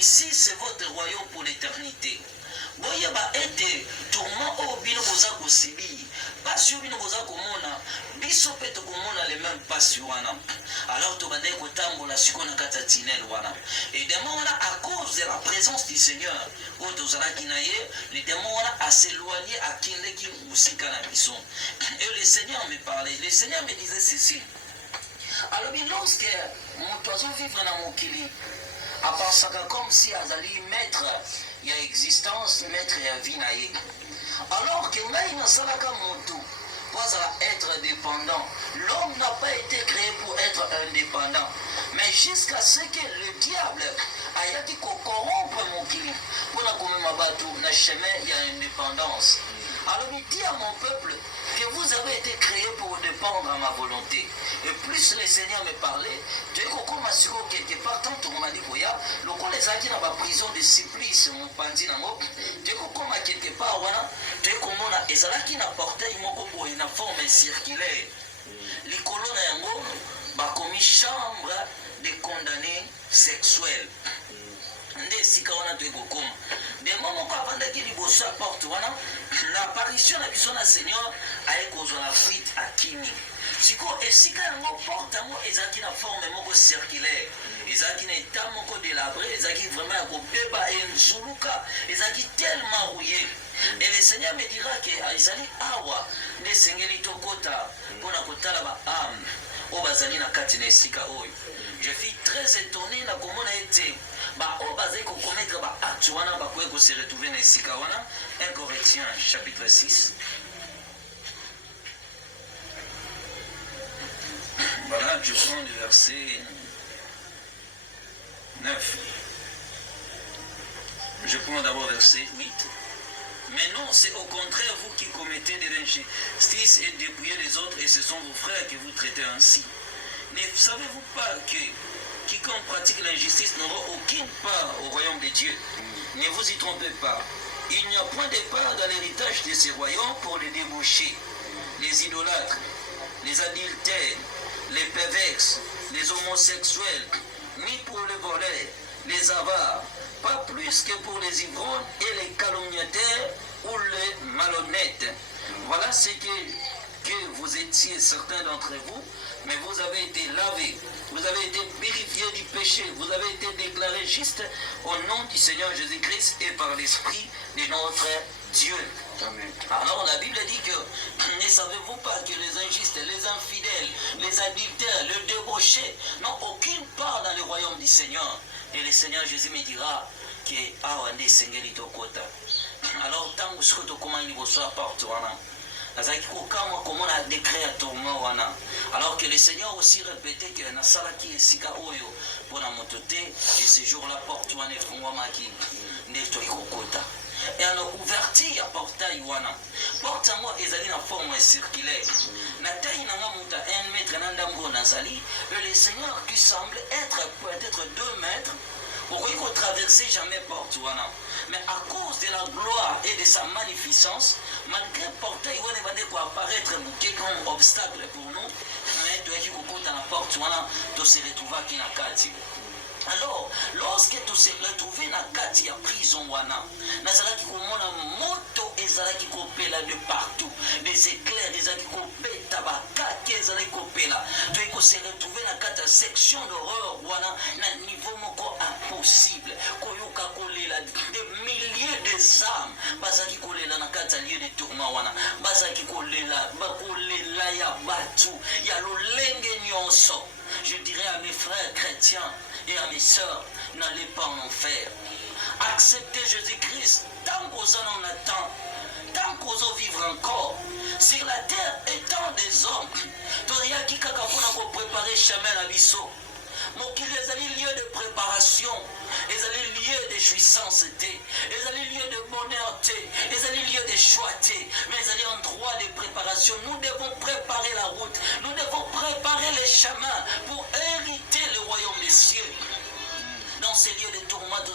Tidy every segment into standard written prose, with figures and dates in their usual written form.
ici c'est votre royaume pour l'éternité. Boyeba ete tourment au bino boza kosibi pasi bino boza komona biso pe tokomona les mêmes pasi wana. Alors tobande kotambola siko na kata tinel wana. Et démon wana à cause de la présence du Seigneur o tozalaki na ye, les démons wana a s'éloigner à kindeki musika na biso. Et le Seigneur me parlait, le Seigneur me disait ceci. Alors lorsque moto azovivre na mokili apensaka comme si azali maître ya existence, maître ya vie na ye, alors que ngai nasalaka moto pour être dépendant. L'homme n'a pas été créé pour être indépendant, mais jusqu'à ce que le diable ayaki corrompre mokili mpona komema bato na chemin ya indépendance. Alors il dit à mon peuple que vous avez été créé pour dépendre à ma volonté. Et plus le Seigneur me parlait, tu es comme quelque part, tant on m'a dit, le coup les a dit dans ma prison de supplice, mon pandi nango, tu es comme quelque part, tu es comme on a, et ça là qui n'a porté, il m'a comme une forme circulaire. Les colonnes yango, bah comme une chambre de condamnés sexuels. Nde sika wana to ekokoma de momo ko avandaki liboso ya porte wana na apparition na biso na Seigneur ayekozwa na fuite akimi siko esika yango porte yango ezalaki na forme moko circulaire, ezalaki na état moko délabré, ezalaki vraiment ya kobeba enzuluka, ezalaki tellement rouillé. Et le Seigneur me dira que ezali awa nde sengeli tokota mpona kotala ba âme oyo bazali na kati na esika oyo. Je suis très étonné na komona ete oyo bazali kokommettre baacte wana bakoki kose retrouver na esika wana. 1 Corinthiens chapitre 6. Voilà, je prends le verset 9. Je prends d'abord verset 8. Mais non, c'est au contraire vous qui commettez de l'injustice et dépouillez les autres, et ce sont vos frères que vous traitez ainsi. Ne savez-vous pas que quiconque pratique l'injustice n'aura aucune part au royaume de Dieu? Ne vous y trompez pas. Il n'y a point de part dans l'héritage de ce royaume pour les débauchés, les idolâtres, les adultères, les perverses, les homosexuels, ni pour les voleurs, les avares, pas plus que pour les ivrognes et les calomniateurs ou les malhonnêtes. Voilà ce que vous étiez certains d'entre vous, mais vous avez été lavés, vous avez été purifiés du péché, vous avez été déclarés justes au nom du Seigneur Jésus-Christ et par l'Esprit de notre Dieu. Amen. Alors la Bible dit que ne savez-vous pas que les injustes, les infidèles, les adultères, les débauchés n'ont aucune part dans le royaume du Seigneur. Et le Seigneur Jésus me dira que Awande Sengeli Tokota. Alors tant que ce comment il vous soit partout, comment on a décret à tourment, alors que le Seigneur aussi répétait que Nasala qui est Sika Oyo pour la motote et ce jour-là porte one et Fumwamaki Neto Ikokota. Et alors ouverture à portail wana porte moi ezali na forme circulaire na taille na muta 1 mètre nandambo nazali et le Seigneur qui semble être peut-être 2 mètres pour qu'on traverser jamais porte wana, mais à cause de la gloire et de sa magnificence malgré portail wana va de apparaître comme obstacle pour nous, mais tu es qui kokota na porte wana to se retrouver qui na kati. Alors, lorsque tu se retrouves dans la kati ya prison wana, nazalaki komona moto ezalaki kopela de partout, des éclairs ezalaki kopeta bakaki ezalaki kopela, tu es se retrouver dans la kati ya section d'horreur wana na niveau moko impossible, koyoka kolela des milliers de âmes bazalaki kolela na kati ya lieu de tourment wana, bazalaki kolela bakolela ya batu ya lolenge nyonso. Je dirais à mes frères chrétiens et à mes sœurs, n'allez pas en enfer. Acceptez Jésus-Christ tant qu'aux en attend, tant qu'aux vivre encore. Sur la terre étant des hommes, Toria qui kakapona pour préparer chemin à bisso. Mokili ezali lieu de préparation, ezali lieu de jouissance, ezali lieu de bonheur, ezali lieu de choix, mais ezali endroit de préparation. Nous devons préparer la route, nous devons préparer les chemins pour hériter le royaume des cieux. Dans ces lieux de tourment, de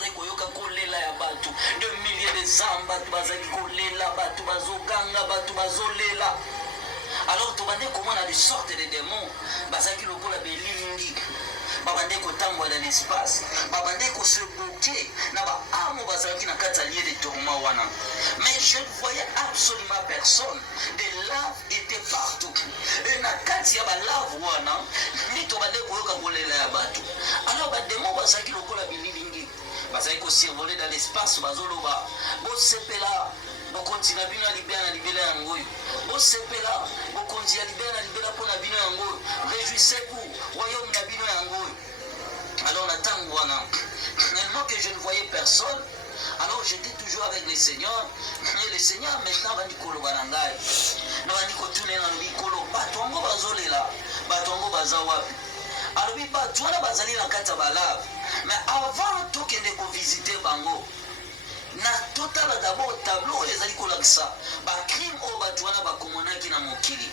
milliers de âmes, alors tu vas comment on a des sortes de démons, bazaki lokola belilingi. babande kotambola dans l'espace babande ko se bloquer na ba amo bazalaki na kati ya lieu de tourment wana. Mais je ne voyais absolument personne. Des laves étaient partout. Et na kati ya ba lave wana mito bande koyoka kolela ya bato. Alors ba démon bazalaki lokola bililingi bazalaki ko survoler dans l'espace bazoloba bo sepela bokontina bino libela na libela yango bosepela bokonzi ya libela na libela mpona bino yango réjouissez-vous royaume na bino yango. Alors na ntango wana tellement que je ne voyais personne, alors j'étais toujours avec le Seigneur et le Seigneur maintenant bandi koloba na ngai na bandi kotuna na likolo bato yango bazolela bato yango baza wapi alobi bato wana bazali na kati ya balave. Mais avant tokende kovisite bango na totala d'abord tableau ezali kolakisa bacrime oyo bato wana bakomonaki na mokili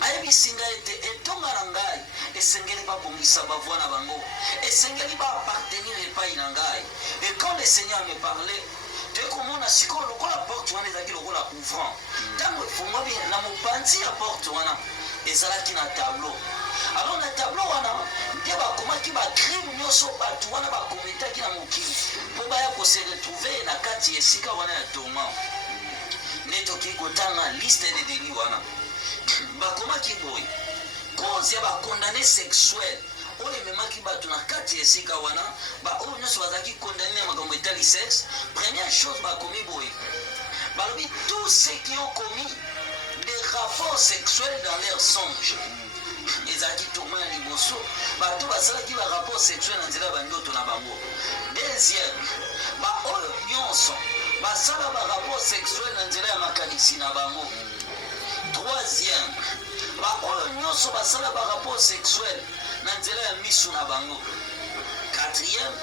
ayebisi ngai ete etonga na ngai esengeli babongisa bavoi na bango esengeli baappartenir epai na ngai. Et quand le Seigneur me parlait toyekomona sikoyo lokola porte wana ezalaki lokola ouvrant ntango efungwami na mopanzi ya porte wana ezalaki na tableau. Alors na tableau wana nde bakomaki bacrime nyonso bato wana bakometaki na mokili mpo baya kose retrouve na kati ya esika wana ya tourment. Nde toki kotanga liste de deli wana bakomaki boye cause ya bakondane sexuel oyo ememaki bato na kati ya esika wana baoyo nyonso bazalaki kondane na makambo etali sexe. Première chose bakomi boye balobi tous ceux qui ont commis des rapports sexuels dans leur songe ezalaki tourment ya liboso bato basalaki barapport sexuel na nzela ya bandoto na bango. Deuxième baoyo nyonso basala barapport sexuel na nzela ya makanisi na bango. Troisième baoyo nyonso basala barapport sexuel na nzela ya misu na bango. Quatrième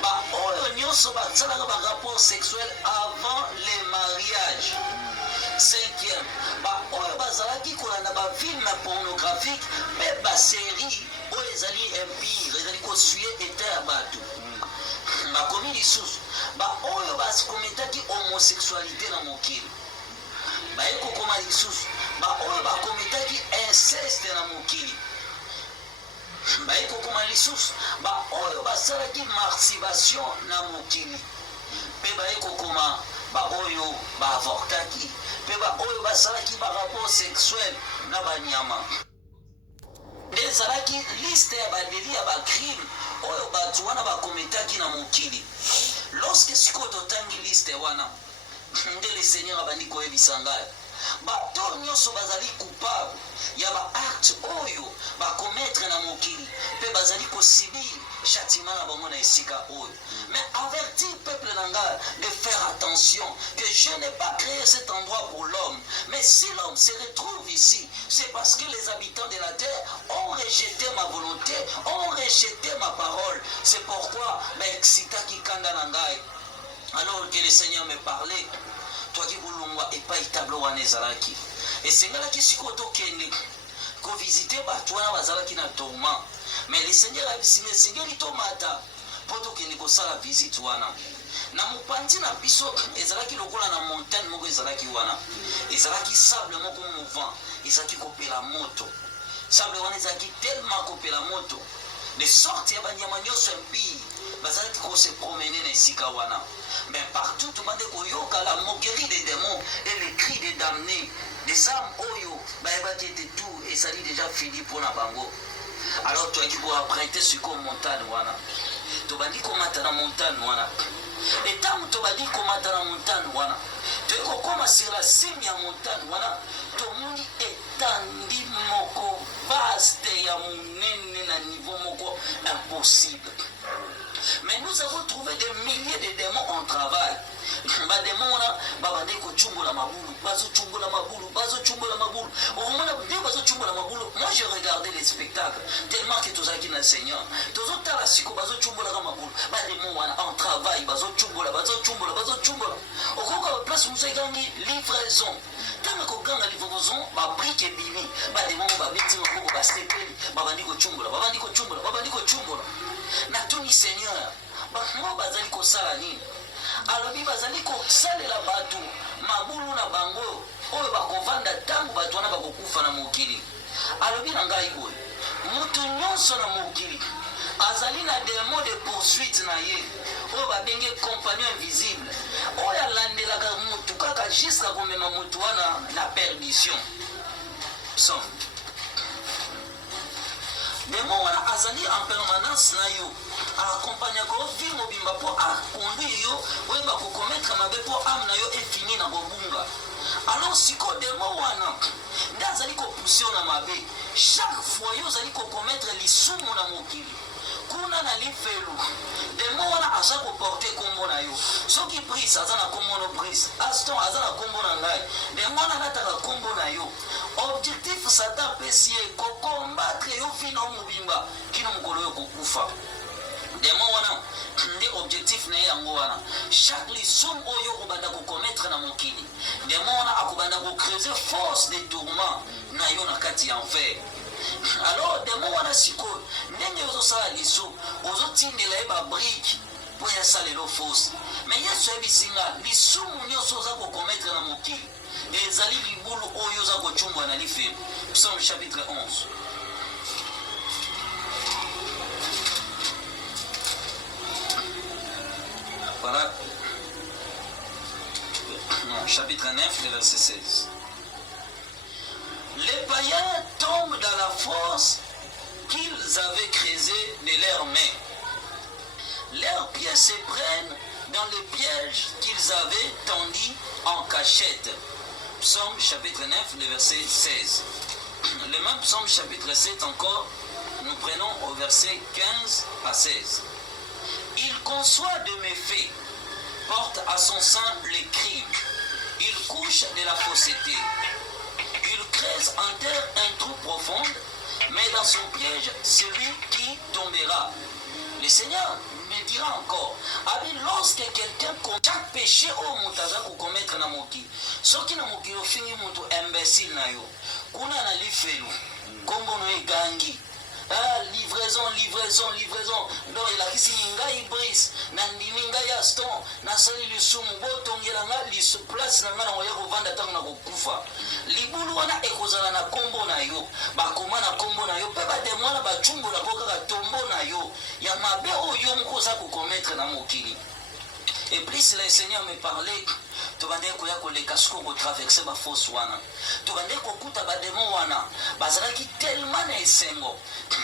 baoyo nyonso basalaka barapport sexuel avant le mariage. Cinquième baoyo bazalaki kolanda bafilme pornographique mpe basérie oyo ezali impire ezali kosuye ete ya bato. Bakomi lisusu baoyo bakometaki homosexualité na mokili. Baye kokoma lisusu baoyo bakometaki inceste na mokili. Baye kokoma lisusu baoyo basalaki masturbation na mokili. Mpe baye kokoma baoyo baavortaki mpe baoyo basalaki barapport sexuel na banyama. Nde ezalaki liste ya badeli ya bacrime oyo bato wana bakometaki na mokili. Lorsque sikoyo totangi liste wana nde le Seigneur abandi koyebisa ngai bato nyonso bazali coupable ya baacte oyo bakometre na mokili mpe bazali kosibir châtiment na bango na esika oyo. Mais avertir peuple nanga de faire attention que je n'ai pas créé cet endroit pour l'homme, mais si l'homme se retrouve ici c'est parce que les habitants de la terre ont rejeté ma volonté, ont rejeté ma parole. C'est pourquoi exitaki kanda nangai. Alors que le Seigneur me parlait toaki kolongwa epai tableau wana ezalaki esengelaki sikoyo tokende kovisite bato wana bazalaki na tourment. Mais le Seigneur abisime esengeli tomata mpo tokende kosala visite wana na mopanzi na biso ezalaki lokola na montagne moko ezalaki wana ezalaki sable moko mouvant ezalaki kopela moto. Sable wana ezalaki tellement kopela moto de sorte ya banyama nyonso impie bazalaki kose promener na esika wana. Mais partout tobande koyoka la moquerie des démons et les cris des damnés des âmes oyo bayebaki ete tout ezali déjà fini mpona bango. Alors toyaki koaprete siko montagne wana tobandi komata na montagne wana etango tobandi komata na montagne wana toyei kokoma sur la cime ya montagne wana tomoni etandi moko vaste ya monene na niveau moko impossible. Mais nous avons trouvé des milliers de démons en travail. Badémons wana babande kochumbola mabulu bazochumbola mabulu omona nde bazochumbola mabulu. Moi j'ai regardé les spectacles tellement que tozalaki na Seigneur tozotala siko bazochumbolaka mabulu badémons wana en travail bazochumbola okoka place mosu ekangi livraison ntango koganga livraison babrike ebimi badémons babeti maboko basepeli babandi kochumbola natuni Seigneur bango bazali kosala nini. Alobi bazali kosalela bato mabulu na bango oyo bakovanda ntango bato wana bakokufa na mokili. Alobi na ngai boye moto nyonso na mokili azali na démon de poursuite na ye oyo babenge compagnon invisible oyo alandelaka mutu kaka jusqu'à komema mutu wana na perdition. Psaume. Démon wana azali en permanence na yo accompagne ko vie mobimba po akonduire yo oyeba kokometre mabe po ame na yo efini na kobunga. Alors siko démon wana nde azali kopousse yo na mabe chaque fois yo ozali kokometre lisumu na mokili kuna na lifelu démon wana aza koporte kombo na yo soki prise aza na kombo no prise aston aza na kombo na ngai démon wana alataka kombo na yo. Objectif satan apesi ye kokombatre yo vino mobimba kino mokolo yo kokufa. Démon wana nde objectif na ye yango wana chaque lisumu oyo okobanda kokometre na mokili démon wana akobanda kocreuser force de tourment na yo na kati ya enfer. Alors démon wana sikoyo ndenge ozosala liso ozotindela ye babrike mpo ya salelo fausse mais yesu ayebisi nga lisumu nyonso oza kokometre na mokili ezali libulu oyo oza kocumbwa na lifelo. Psaume chapitre 11. Voilà. Non, chapitre 9, le verset 16. Les païens tombent dans la fosse qu'ils avaient creusée de leurs mains. Leurs pieds se prennent dans le piège qu'ils avaient tendu en cachette. Psaume chapitre 9, le verset 16. Le même psaume chapitre 7 encore, nous prenons au verset 15 à 16. Il conçoit de méfaits, porte à son sein les crimes. Il couche de la fausseté. Il creuse en terre un trou profond, mais dans son piège, celui qui tombera. Le Seigneur me dira encore, lorsque quelqu'un commet chaque péché au mutaza pour commettre na moki, ce qui na moki au fini mutu imbécile na yo, kuna na lifelu, kombo no egangi. Livraison. Donc il a dit ngai brise na ndimi ngai aston na sali lisumu botongela nga lisu place na nga na ya kovanda tango na kokufa. Libulu wana ekozala na kombo na yo, bakoma na kombo na yo, pe ba demona ba chumbo na kokaka tombo na yo, ya mabe oyo mkoza kokometre na mokili. Et plus le Seigneur me parlait, tu vas dire que les cascos vont traverser ma fosse wana. Tu vas dire que ba démon wana, bazala ki tellement na esengo.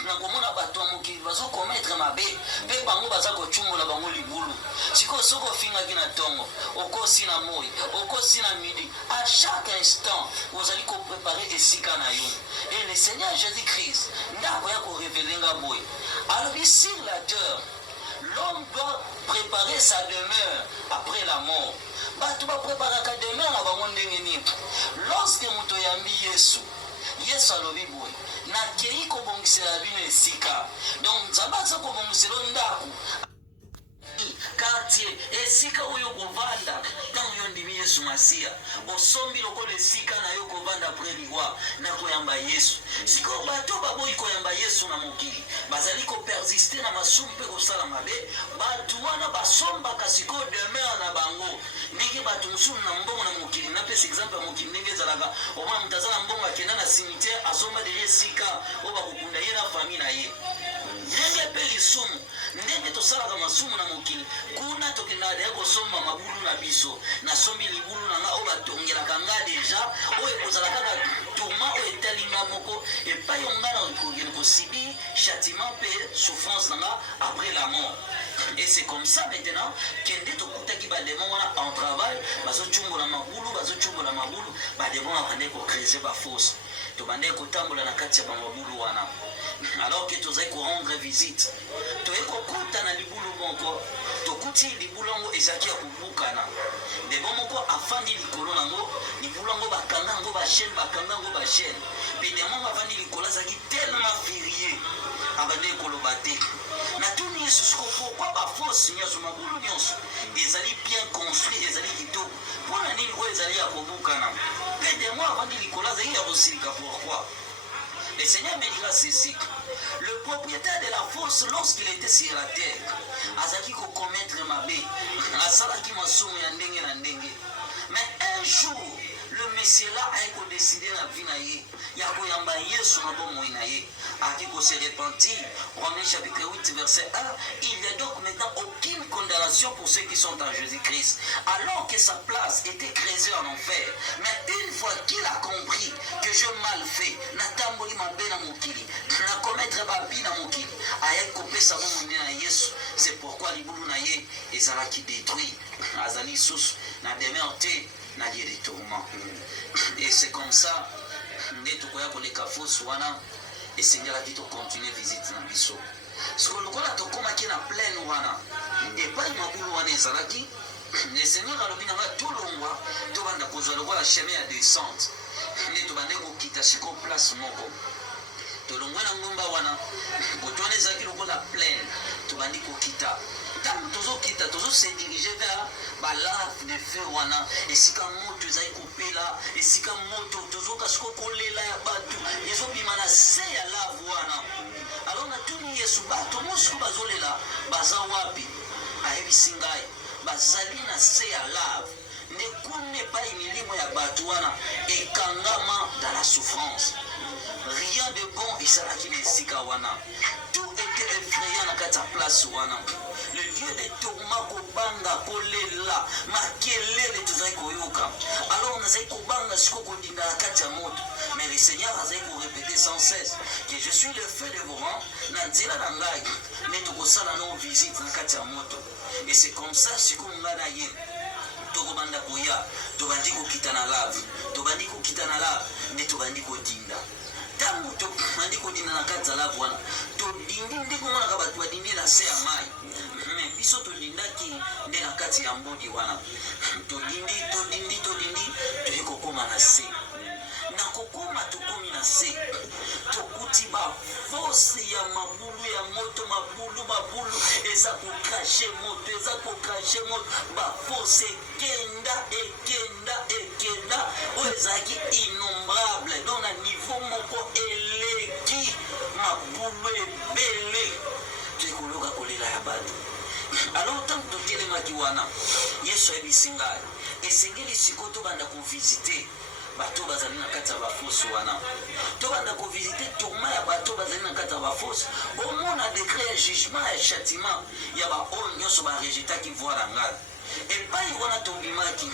Na komona bato mokili bazo commettre mabe, pe bango baza ko chumula bango libulu. Siko soko finga kina tongo, okosi na moi, okosi na midi. À chaque instant, vous allez préparer des sika na yo. Et le Seigneur Jésus-Christ, ndako ya ko révéler nga boy. Alors ici la terre, l'homme doit préparer sa demeure après la mort. Tu vas préparer ta demeure avant de venir. Lorsque tu yambi Yesu, Yesu alobi boy. Na kei ko bongisela bino esika. Donc zabaza ko bongisela ndaku. Quartier esika oyo kovanda tango yo ndimi Yesu Masia osombi lokola esika na yo kovanda après liwa na koyamba Yesu siko bato baboyi koyamba Yesu na mokili bazali ko persister na masumu pe kosala mabe bato wana basombaka siko demeure na bango ndenge bato musumu na mbongo na mokili na pesa exemple ya mokili ndenge ezalaka omwa mutazala mbongo akenda na cimetière asomba de esika o bakokunda ye na famille na ye ndenge pe lisumu ndenge tosalaka masumu na mokili kuna tokendaka deya kosomba mabulu na biso nasombi libulu na nga oyo batongelaka nga deja oyo ekozala kaka tourment oyo etalinga moko epai onga na kokende kosibi châtiment mpe souffrance na nga après la mort. Et c'est comme ça maintenant kende tokutaki bademon wana en travail bazocumbola mabulu bademon abande kocreuser bafosse tobande kotambola na kati ya bamabulu wana. Alors que tu as rendre visite, tu es kokuta na libulu moko, tokuti libulu ngo ezaki ya kubukana. De bon moko afandi likolo nango, libulu ngo bakanga ngo ba chaîne. Pe de mon afandi likolo zaki tellement furieux. Abande koloba te. Na tuni Yesu pourquoi ba fausse nyazo mabulu nyonso. Ezali bien construit, ezali kitoko. Pona nini ko ezali ya kubukana. Pe de moi afandi likolo zaki ya kosilika pourquoi? Le Seigneur me dira ceci. Le propriétaire de la fosse, lorsqu'il était sur la terre, azaki ko commettre mabe, asalaki masumu ya ndenge na ndenge. Mais un un jour le Messie là a décidé la vie na ye ya koyamba Yesu na bomo na ye aki ko se repentir. Romains chapitre 8 verset 1, il n'y a donc maintenant aucune condamnation pour ceux qui sont en Jésus-Christ, alors que sa place était creusée en enfer. Mais une fois qu'il a compris que je mal fait, na tamboli mabe na mokili, na commettre babi na mokili, aya kopesa bomo na Yesu, c'est pourquoi libulu na ye ezalaki détruit, azali sous na demeure na lieu de tourment. Et c'est comme ça nde tokoya koleka fosu wana esengelaki tokontinue visite na biso siko lokola tokomaki na plaine wana epai mabulu wana ezalaki le seigneur alobi nanga tolongwa tobanda kozwa lokola chemin ya descente nde tobande kokita siko place moko tolongwe na ngomba wana koto wana ezalaki lokola plaine tobandi kokita ntango tozokita tozose dirige vers balave de feu wana esika moto ezali kopela esika moto tozoka siko kolela ya bato ezobima na se ya lave wana alors natuni Yesu bato mosiko bazolela baza wapi ayebisi ngai bazali na se ya lave nde kuna epai milimo ya bato wana ekangama dans la souffrance. Rien de bon esalaki na esika wana, tout était effrayant na kati ya place wana. Le lieu de tourment kobanga kolela makelele tozali koyoka, alors nazali kobanga siko kodinga na kati ya moto, mais le Seigneur azali korépéter sans cesse que je suis le feu de vos rangs na nzela na ngai nde tokosala no visite na kati ya moto. Et c'est comme ça siko ngai na ye tokobanda koya tobandi kokita na lave, tobandi kokita na lave nde tobandi kodinga. Tangu tobandi kodinga na kati ya lave wana todindi nde komonaka bato badindi na se ya mai, mais biso todindaki nde na kati ya mbodi wana todindi toye kokoma na se. Na kokoma tokomi na se tokuti bafose ya mabulu ya moto, mabulu eza kokrashe moto bafose ekenda oyo ezalaki innombrable donc na niveau moko eleki mabulu ebele toekoloka kolela ya bato. Alors ntango totelemaki wana Yesu ayebisi ngai esengeli siko tobanda kovisite bato bazali na kati ya bafosi wana, tobanda kovisite tourment ya bato bazali na kati ya bafosi omona décret ya jugement ya châtiment ya baoyo nyonso barejetaki voi na ngai epai wana tobimaki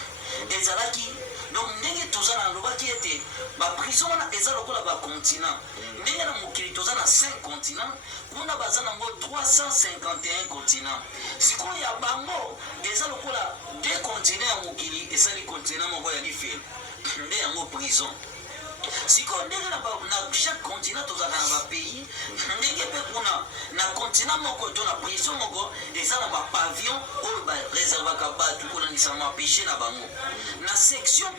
ezalaki. Donc ndenge toza na lobaki ete baprison wana eza lokola bacontinent, ndenge na mokili toza na 5 continents, kuna baza nango 351 continents. Sikoyo ya bango eza lokola 2 continents ya mokili esali continent moko ya lifelo nde yango prison. Sikoyo ndenge na chaque continent tozalaka na bapays, ndenge mpe kuna na continent moko to na prison moko eza na bapavillon oyo bareservaka bato kolandisa mapeshe na bango. Na section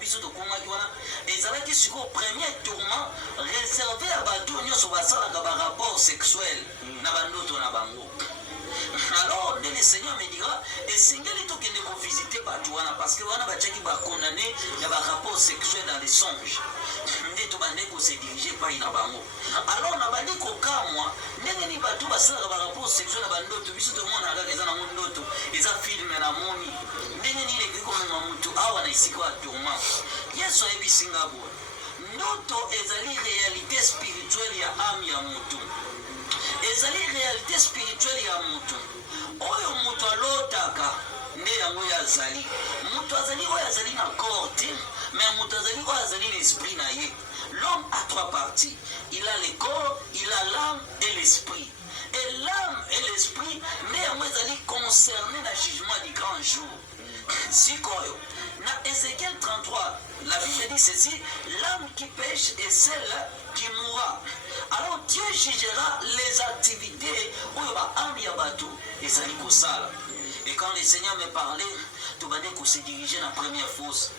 biso tokomaki wana ezalaki sikoyo premier tourment réservé ya bato nyonso basalaka barapport sexuel na bandoto na bango. Alors le Seigneur me dira esengeli tokende kovisite bato wana parce que wana batiaki bakondamné ya barapport sexuel dans les songes nde tobande kose dirige pai na bango. Alors nabandi kokamwa ndenge ni bato basalaka barapport sexuel na bandoto biso tomona kaka eza nango ndoto eza filme na moni ndenge nini ekoki komema motu awa na esika ya tourment. Yesu ayebisi nga boye ndoto ezali réalité spirituelle ya ame ya motu, ezali réalité spirituelle ya motu oyo moto alotaka nde yango yazali. Moto azali oyo azali na corps te, mais moto azali oyo azali l'esprit na ye. L'homme a 3 parties, il a le corps, il a l'âme et l'esprit. Et l'âme et l'esprit nde yango ezali concerné na jugement du grand jour. Sikoyo na Ézéchiel 33 la Bible dit ceci: l'âme qui pêche est celle qui mourra. Alors Dieu jugera les activités oyo baami ya bato ezali kosala. Et quand le Seigneur me parlait tobande kose diriger na première fosse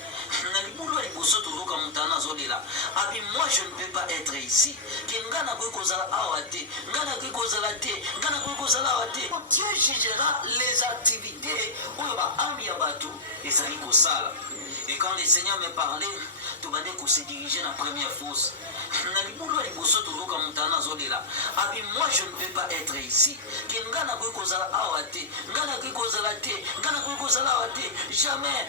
na libulu ya liboso tozoka motana azolela abi moi je ne peux pas être ici ke nga nakoki kozala awa te, nga nakoki kozala te, nga nakoki kozala awa te. Dieu jugera les activités oyo baami ya bato ezali kosala. Et quand le Seigneur me parlait, tu vas dire qu'on s'est dirigé dans la première fosse. Moi je ne peux pas être ici. Jamais.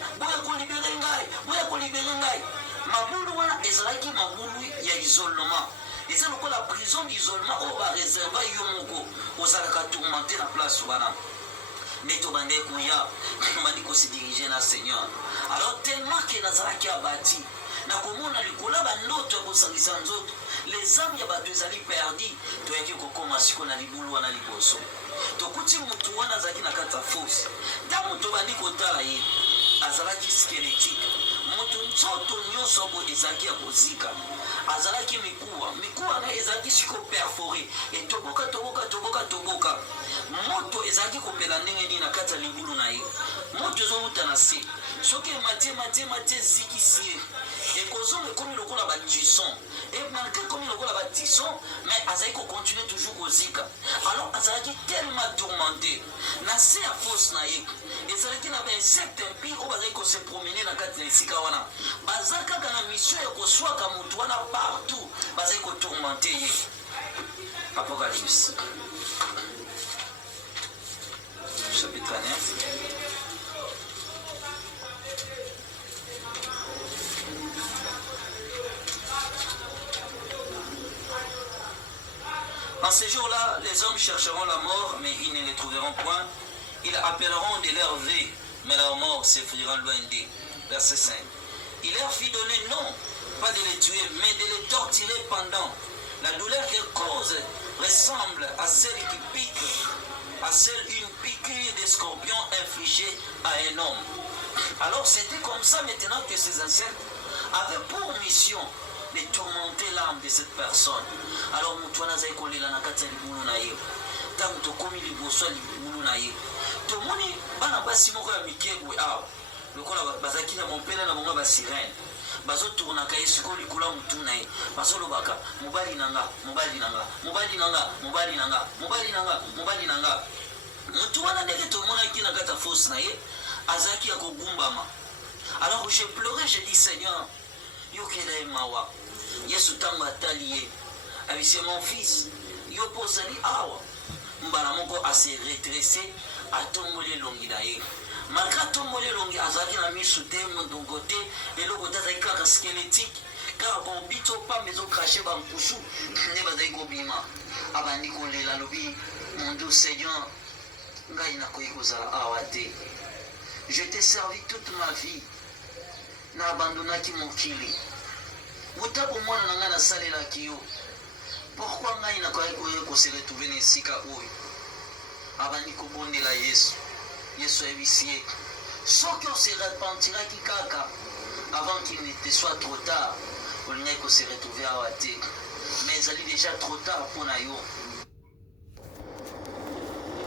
Mabulu wana ezalaki mabulu ya isolement. Eza lokola prison d'isolement oyo bareserva yo moko ozalaka tourmenté na place wana. Mais to bande kuya mandi ko se diriger na Seigneur. Alors tellement que nazalaki abati na komona likola bandoto ya kosangisa nzoto les âmes ya bato ezali perdi toyaki kokoma siko na libulu wana liboso tokuti mutu wana azalaki na kati ya fosse ntango tobandi kotala ye azalaki squelettique mutu nzoto nyonso bo ezalaki ya kozika azalaki mikuwa na ezalaki siko perfore etoboka moto ezalaki kopela ndenge nini na kati ya libulu na ye moto ezowuta na se soki matie zikisi ye ekozonga ekomi lokola batisson emalgré ekomi lokola batisson mais azalaki kocontinue toujours kozika alors azalaki tellement tourmenté na se ya fosse na ye ezalaki na bainsecte impire oyo bazalaki kose promene na kati na esika wana baza kaka na mission ya koswaka motu wana partout bazalaki kotourmente ye. Apocalypse chapitre 9. En ces jours-là, les hommes chercheront la mort, mais ils ne les trouveront point. Ils appelleront de leur vie, mais leur mort s'effrira loin d'eux. Verset 5. Il leur fit donner non, pas de les tuer, mais de les torturer pendant. La douleur qu'elle cause ressemble à celle qui pique, à celle d'une piqûre de scorpion infligée à un homme. Alors c'était comme ça maintenant que ces insectes avaient pour mission de tourmenter l'âme de cette personne. Alors Moutouana Zaïkolela Nakata Libulu Naye, Tam Tokomi Liboso Libulu Naye, Tomoni Banabasi Moko ya Mikegwe Aw, Lokola Bazaki na Mompena na Monga Basirene, Bazo Tournaka Esiko Likula Moutunaye, Bazo Lobaka, Mobali Nanga, Mobali Nanga, Mobali Nanga, Mobali Nanga, Mobali Nanga, Mobali Nanga. Moutouana Deke Tomona Ki Nakata Fos Naye, Azaki Akogumbama. Alors j'ai pleuré, j'ai dit Seigneur, Yokela Mawa. Yesu tango ataliye abise mon fils yo posali awa mbala moko ase retressé atombole longi na ye malgré tombole longi azaki na misu te mondongo te eloko tazaki kaka squelettique kaka bombito pa mezo craché bankusu ne bazali kobima abandi kolela lobi mon Dieu Seigneur ngai nakoki kozala awa te je t'ai servi toute ma vie na abandonnaki mokili Moutabo mwana nanga na salela kiyo. Pourquoi ngai na ko se retrouver na sika oyo? Abandi ko bondela Yesu. Yesu ebisie. Soki on se repentira ki kaka avant qu'il ne te soit trop tard. On ngai ko se retrouver awa te. Mais ezali déjà trop tard pour na yo.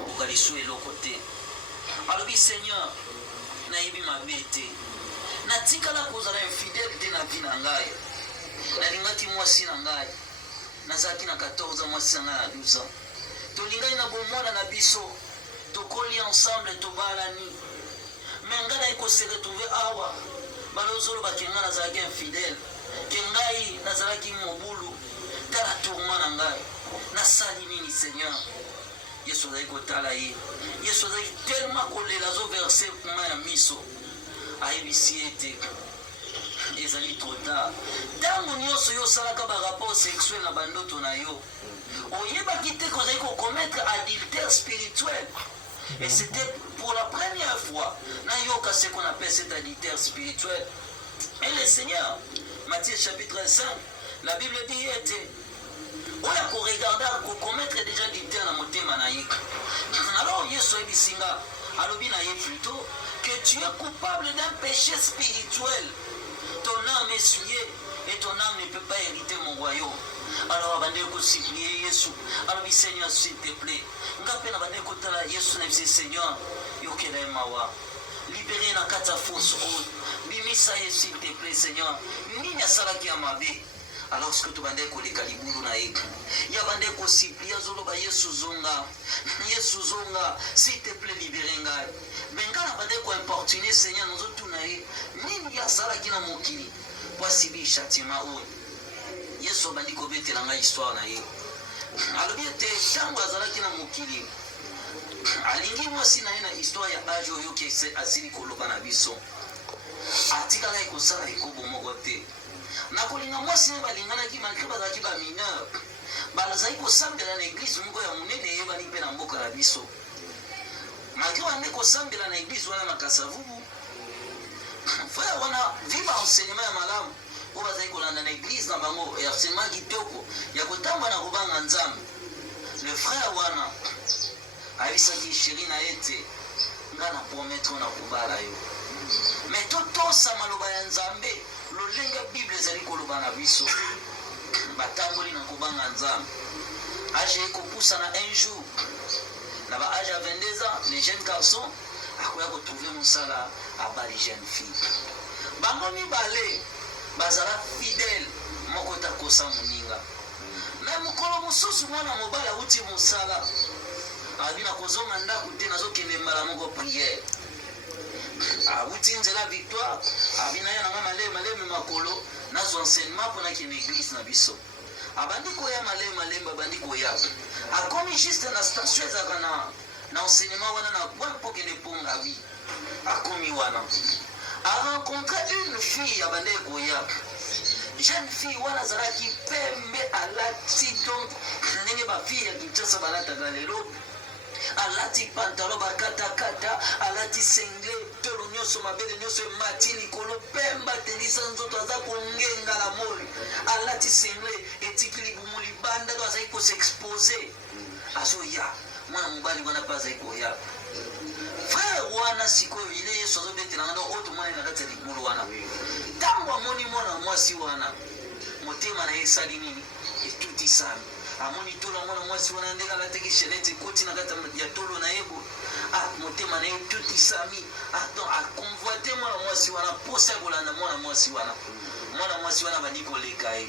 Okalisu eloko te. Alobi Seigneur na yebi mabete. Na tikala kozala infidèle te na vie na ngai. Nalingaki mwasi na ngai nazalaki na 14 ans mwasi na ngai na 12 ans tolingai na bomwana na biso tokoli ensemble tobalani mais ngai nayi kose retrouver awa balozoloba ke ngai nazalaki infidèle ke ngai nazalaki mobulu tala tourment na ngai nasali nini Seigneur. Yesu azalaki kotala ye Yesu azalaki tellement kolela azoverse ma ya miso ayebisi ete ezali trop tard. Ntango nyonso yo osalaka barapport sexuel na bandoto na yo oyebaki te kozali kokommettre adultère spirituel. Et c'était pour la première fois nayoka ce qu'on appelle cet adultère spirituel. Et le Seigneur, Matthieu chapitre 5, la Bible dit était oya koregarda kokommettre déjà adultère na motema na ye. Alors Yesu ebisinga alobi na ye plutôt que tu es coupable d'un péché spirituel. Ton âme est souillée et ton âme ne peut pas hériter mon royaume. Alors abandé ko supplier Yesu. Alors bi Seigneur s'il te plaît. Ngape na bandé ko tala Yesu na bi Seigneur yokela mawa. Libéré na kata fosse o. Bimisa Yesu s'il te plaît Seigneur. Nini asala ki amabe. Alors ce que tu bandé ko le kalibulu na ye. Ya bandé ko supplier zolo ba Yesu zonga. Yesu zonga s'il te plaît libéré ngai. Benga na bandé ko importuner Seigneur nous tout na ye. nini yasalaki na mokili po asibi châtiment oyo yesu abandi kobetela ngai histoire na ye alobi ete ntango azalaki na mokili alingi mwasi na ye na histoire ya age oyo yoki asili koloba na biso atikala ekosala ekobo moko te na kolinga mwasi ne balinganaki malgré bazalaki bamineur bazali kosambela na eglise moko ya monene eyebani mpe na mboka na biso malgré bande kosambela na eglise wana na Kasavubu frère wana viva enseignement ya malamu oyo bazali kolanda na eglise na bango enseignement kitoko ya kotamba na kobanga nzambe le frère wana ayebisaki sheri na ye te nga na promettre na kobala yo me totosa maloba ya nzambe lolenge bible ezali koloba na biso batamboli na kobanga nzambe age ekopusa na un jour na ba age à 22 ans les jeunes garçons akoya kotrouve mosala abali jeune fille bango mibale bazala fidèle moko takosa moninga me mokolo mosusu mwana mobali awuti mosala abi na kozonga ndako te nazokende mbala moko priere awuti nzela victoire abi na ye nanga maleme makolo nazwa enseignement mpona kende église na biso abandi koya malembe abandi koya akomi juste na station ezalaka na enseignement wana na point mpo kende ponga wi akomi wana arencontre une fille abandi ekoya jeune fille wana azalaki pembe alati donc ndenge bafille ya Kinshasa balataka lelo alati pantalon bakatakata alati sengle tolo nyonso mabele nyonso emati likolo pemba tenisa nzoto aza kongenga la moli alati sengle etiki libumu libanda do azali kosexpose azoya mwana mobali wana mpe azali koya frère wana sikoyo ile yesu azobetelanga ndo oyo tomwana na kati ya likolo wana ntango amoni mwana mwasi wana motema na ye esali nini etutisami amoni tolo mwana mwasi wana ndenge alataki chenete ekoti na kati ya tolo na ye bo motema na ye etutisami akonvoite mwana mwasi wana mposa ya kolanda mwana mwasi wana bandi koleka ye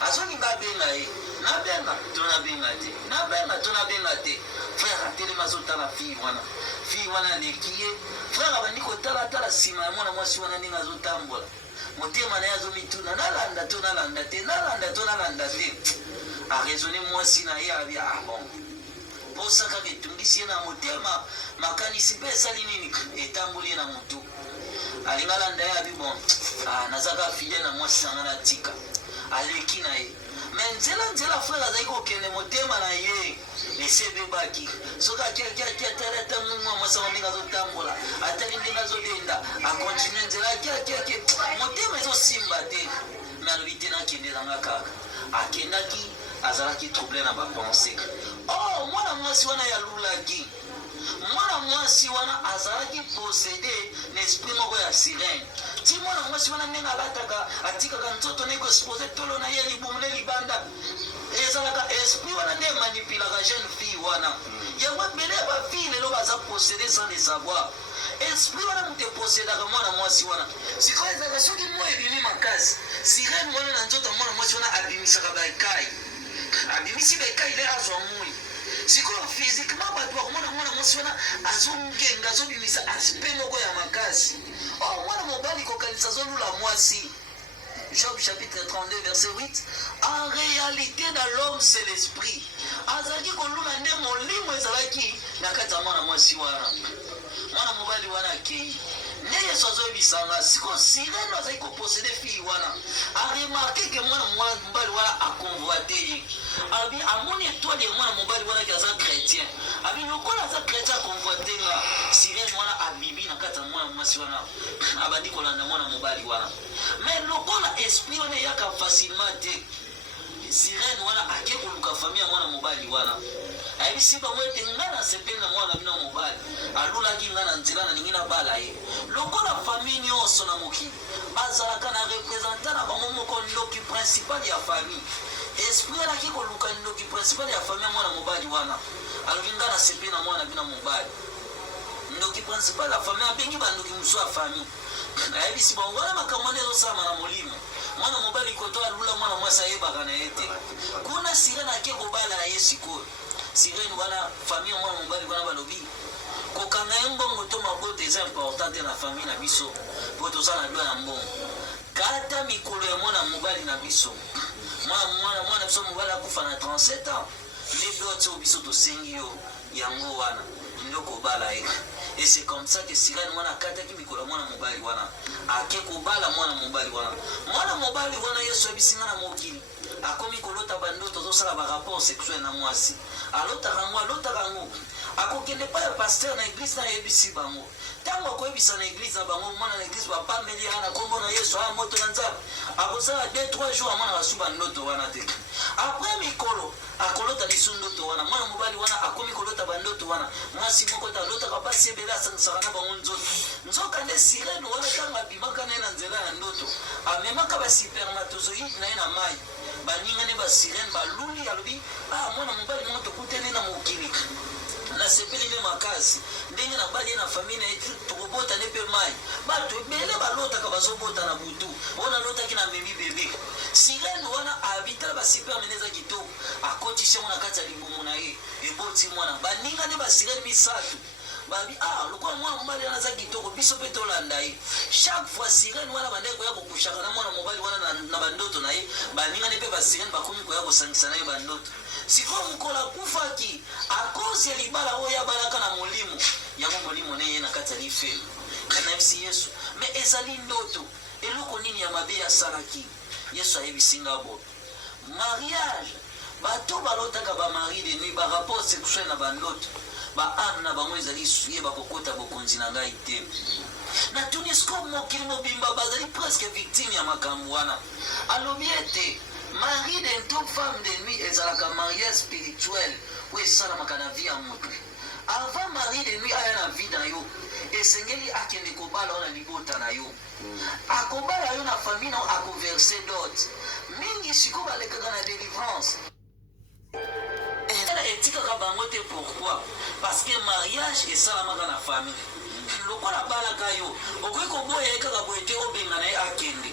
azolinga abenga ye nabenga to nabenga te frère atelema azotala fille wana aleki ye frère abandi kotalatala nsima ya mwana mwasi wana ndenge azotambola motema na ye azomituna nalanda to araisonne mwasi na ye abi bon mposa kaka etungisi ye na motema makanisi mpe esali nini etamboli ye na motu alinga alanda ye abi bon nazaka fidèle na mwasi nanga natika aleki na ye me nzela frère azali kokende motema na ye esi ebebaki soki akiaki atalata mwa mwasi anga ndenge azotambola atali ndenge azodenda akontinue nzela akiaki motema ezosimba te me alobi te nakendelanga kaka akendaki azalaki troublé na bapense mwana mwasi wana yalulaki mwana mwasi wana azalaki possédé na esprit moko ya sirène ti mwana mwasi wana ndenge alataka atikaka nzoto na ekoexpose tolo na ye libumu ne libanda ezalaka esprit wana nde manipulaka jeune fille wana yango ebele ya bafille lelo baza possédé sans le savoir esprit wana moto eposedaka mwana mwasi wana sikoyo ezalaka soki mwa ebimi makasi sirène wana na nzoto mwana mwasi wana abimisaka baekai abimisi bekai le azwa mui sikoyo physiquement bato bakomona mwana mwasi wana azongenga azobimisa aspect moko ya makasi mwana mobali kokanisa azolula mwasi Job chapitre 32 verset 8 en réalité dans l'homme c'est l'esprit azalaki kolula nde molimo ezalaki na kati ya mwana mwasi wana mwana mobali wana akei nde yesu azoyebisanga siko sirene azali koposede fille wana aremarke ke mwana mobali wana akonvoite ye abi amoni etoile ya mwana mobali wana ki aza chrétien abi lokola aza chrétien akonvoite nga sirene wana abibi na kati ya mwana mwasi wana abandi kolanda mwana mobali wana mais lokola esprit wana eyaka facilement te sirene wana ake koluka famille ya mwana mobali wana ayebisi bango ete nga na sepeli na mwana bino mobali alulaki nga na nzela na ningi na bala ye lokola famille nyonso na mokili bazalaka na représentant na bango moko ndoki principal ya famille esprit alaki koluka ndoki principal ya famille ya mwana mobali wana alobi nga na sepeli na mwana bino mobali ndoki principal ya famille abengi bandoki mosusu ya famille ayebisi bango wana makambo nde ezosama na molimo mwana mobali koto alula mwana mwasi ayebaka na ye te kuna sirene ake kobala ye sikoyo sirene wana famille mwana mobali wana balobi kokanga ye mbongo to mabota eza importante na famille na biso po tozala lwa ya mbongo kata mikolo ya mwana mobali na biso mwana biso mobali akufa na 37 ans ndenge oyo tio biso tosengi yo yango wana ndoko obala ye. Et c'est comme ça que Sirène wana kataki mikolo mwana mobali wana ake kobala mwana mobali wana Yesu abisinga na mokili akomi kolota bandoto tozosala barapport sexuel na mwasi alotaka yango akokende pa ya pasteur na église na yebisi bango ntango akoyebisa na église na bango mwana na église bapambeli ya na kombo na Yesu moto ya nzambe akozala 2-3 jours amwana basu bandoto wana te après mikolo akolota lisu ndoto wana mwana mobali wana akomi kolota bandoto wana mwasi moko talotaka pasi ebele asangisaka na bango nzoka nde Sirène wana ntango abimaka na ye na nzela ya ndoto amemaka baspermatozoïde na ye na mai baningani basirene baluli alobi mwana mobali moko tokutani na mokili nasepeli nde makasi ndenge na bali na famille na ye tokobotane mpe mai bato ebele balotaka bazobota na butu wana alotaki na memi bebe Sirène wana abitala basupermene eza kitoko akotisi yango na kati ya libumu na ye eboti mwana baningani basirene misato babi lokola mwana mobali wana aza kitoko biso mpe tolanda ye chaque fois Sirène wana bandeki koya kokushaka na mwana mobali wana na bandoto na ye baningani mpe basirene bakomi koya kosangisa na ye bandoto sikoyo mokolo akufaki akozi ya libala oyo abalaka na molimo yango molimo ne ye na kati ya lifelo kanayebisi Yesu me ezali ndoto eloko nini ya mabe asalaki Yesu ayebisinga bo mariage bato balotaka bamari de nuit barapport sexuel na bandoto baame na bango ezali suye bakokota bokonzi na ngai te na tunisco mokili mobimba bazali presque victime ya makambo wana alobi ete mari de nto femme de nuit ezalaka mariage spirituel oyo esalamaka na vie ya moto avant mari de nuit aya na vie na yo esengeli akende kobala wana libota na yo akobala yo na famille na akoverse dot mingi siko balekaka na délivrance etikaka bango te. Pourquoi? Parce que mariage esalamaka na famille lokola balaka yo okoki koboya ye kaka boye te obenga na ye akende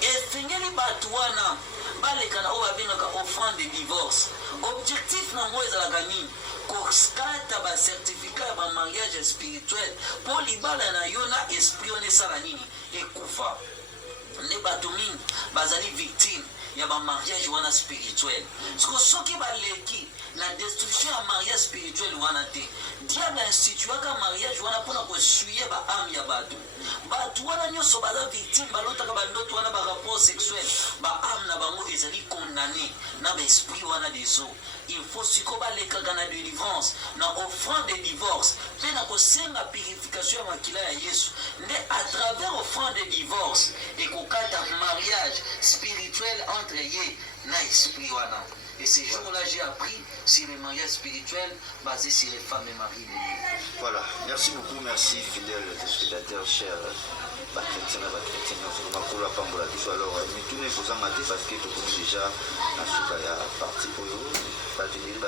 esengeli bato wana balekana oyo babengaka offrande de divorce. Objectif nango ezalaka nini? Koskata bacertificat ya bamariage spirituel mpo libala na yo na esprit wana esala nini ekufa. Nde bato mingi bazali victime ya bamariage wana spirituel soki baleki na destruction ya mariage spirituel wana te diable instituaka mariage wana mpona kosuye baame ya bato wana nyonso baza victime balotaka bandoto wana barapport sexuel baame na bango ezali condamné na baesprit wana deso. Il faut siko balekaka na délivrance na offrande de divorce mpe na kosenga purification ya makila ya Yesu nde à travers offrande de divorce ekokata mariage spirituel entre ye na esprit wana. Et ces jours-là, j'ai appris sur les mariages spirituels basés sur les femmes et maris. Voilà, merci beaucoup, merci fidèles téléspectateurs, chers chrétiens, alors, mais tout n'est pas parce que tout déjà, à ce cas, parti pour eux,